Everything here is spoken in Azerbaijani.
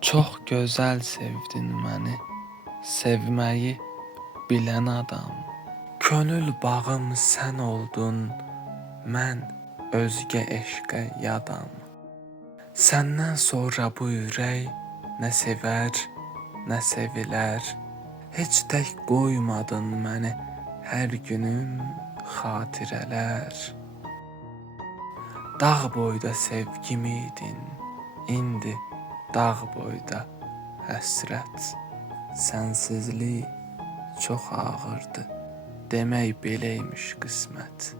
Çox gözəl sevdin məni, sevməyi bilən adam. Könül bağım sən oldun, mən özgə eşqə yadam. Səndən sonra bu ürək nə sevər, nə sevilər. Heç tək qoymadın məni, hər günüm xatirələr. Dağ boyda sevgim idin, indi dağ boyda həsrət. Sənsizlik çox ağırdı, demək beləymiş qismət.